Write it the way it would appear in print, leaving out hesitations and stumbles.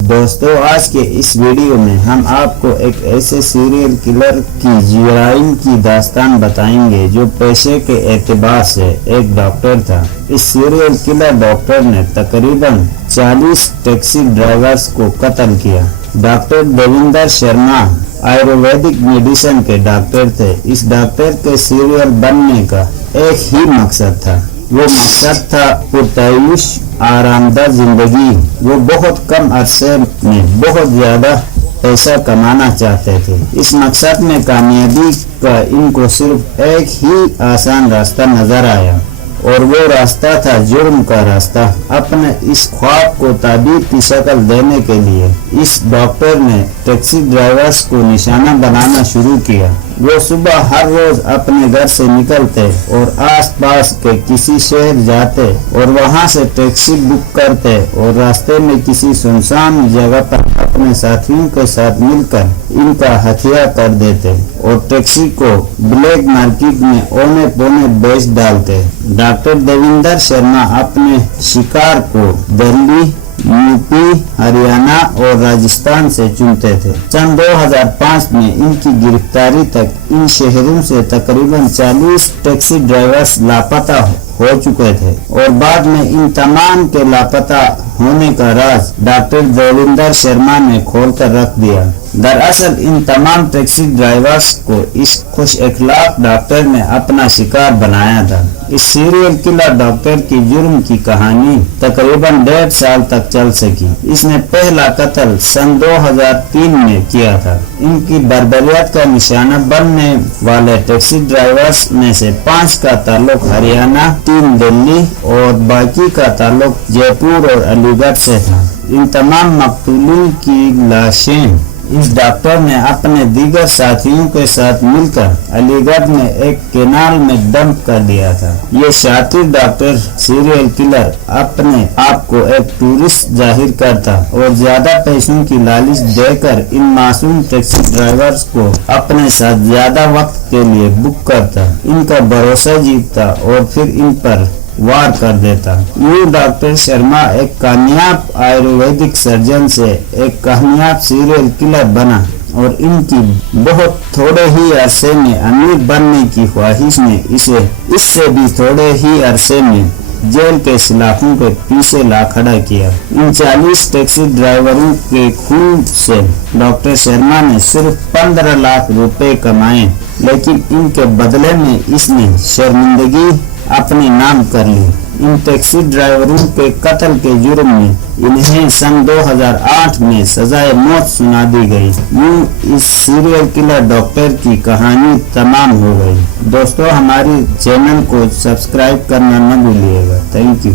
دوستو، آج کے اس ویڈیو میں ہم آپ کو ایک ایسے سیریل کلر کی جرائم کی داستان بتائیں گے جو پیشے کے اعتبار سے ایک ڈاکٹر تھا۔ اس سیریل کلر ڈاکٹر نے تقریباً 40 ٹیکسی ڈرائیورز کو قتل کیا۔ ڈاکٹر دیویندر شرما آیورویدک میڈیسن کے ڈاکٹر تھے۔ اس ڈاکٹر کے سیریل بننے کا ایک ہی مقصد تھا، وہ مقصد تھا پرتعیش آرام دہ زندگی۔ وہ بہت کم عرصے میں بہت زیادہ پیسہ کمانا چاہتے تھے۔ اس مقصد میں کامیابی کا ان کو صرف ایک ہی آسان راستہ نظر آیا، اور وہ راستہ تھا جرم کا راستہ۔ اپنے اس خواب کو تعبیر کی شکل دینے کے لیے اس ڈاکٹر نے ٹیکسی ڈرائیورز کو نشانہ بنانا شروع کیا۔ وہ صبح ہر روز اپنے گھر سے نکلتے اور آس پاس کے کسی شہر جاتے اور وہاں سے ٹیکسی بک کرتے اور راستے میں کسی سنسان جگہ پر اپنے ساتھیوں کے ساتھ مل کر ان کا ہتھیا کر دیتے اور ٹیکسی کو بلیک مارکیٹ میں اونے پونے بیچ ڈالتے۔ ڈاکٹر دیویندر شرما اپنے شکار کو دہلی، یو پی، ہریانہ اور راجستھان سے چنتے تھے۔ سن 2005 میں ان کی گرفتاری تک ان شہروں سے تقریباً 40 ٹیکسی ڈرائیورز لاپتہ ہو چکے تھے، اور بعد میں ان تمام کے لاپتہ ہونے کا راز ڈاکٹر دیویندر شرما نے کھول کر رکھ دیا۔ دراصل ان تمام ٹیکسی ڈرائیورز کو اس خوش اخلاق ڈاکٹر نے اپنا شکار بنایا تھا۔ اس سیریل کلر ڈاکٹر کی جرم کی کہانی تقریباً 1.5 سال تک چل سکی۔ اس نے پہلا قتل سن 2003 میں کیا تھا۔ ان کی بربریت کا نشانہ بننے والے ٹیکسی ڈرائیورز میں سے 5 کا تعلق ہریانہ، 3 دلی اور باقی کا تعلق جے پور اور علی گڑھ سے تھا۔ ان تمام مقتولین کی لاشیں اس ڈاکٹر نے اپنے دیگر ساتھیوں کے ساتھ مل کر علی گڑھ میں ایک کینال میں ڈمپ کر دیا تھا۔ یہ شاطر ڈاکٹر سیریل کلر اپنے آپ کو ایک ٹورسٹ ظاہر کرتا اور زیادہ پیسوں کی لالچ دے کر ان معصوم ٹیکسی ڈرائیورز کو اپنے ساتھ زیادہ وقت کے لیے بک کرتا، ان کا بھروسہ جیتتا اور پھر ان پر وار کر دیتا۔ یوں ڈاکٹر شرما ایک کامیاب آیورویدک سرجن سے ایک کامیاب سیریل کلر بنا، اور ان کی بہت تھوڑے ہی عرصے میں امیر بننے کی خواہش نے اسے اس سے بھی تھوڑے ہی عرصے میں جیل کے سلاخوں کے پیچھے لا کھڑا کیا۔ ان 40 ٹیکسی ڈرائیوروں کے خون سے ڈاکٹر شرما نے صرف 15 لاکھ روپے کمائے، لیکن ان کے بدلے میں اس نے شرمندگی اپنے نام کر لی۔ ان ٹیکسی ڈرائیوروں کے قتل کے جرم میں انہیں سن 2008 میں سزائے موت سنا دی گئی۔ یوں اس سیریل کلر ڈاکٹر کی کہانی تمام ہو گئی۔ دوستو، ہماری چینل کو سبسکرائب کرنا نہ بھولیے گا۔ Thank you.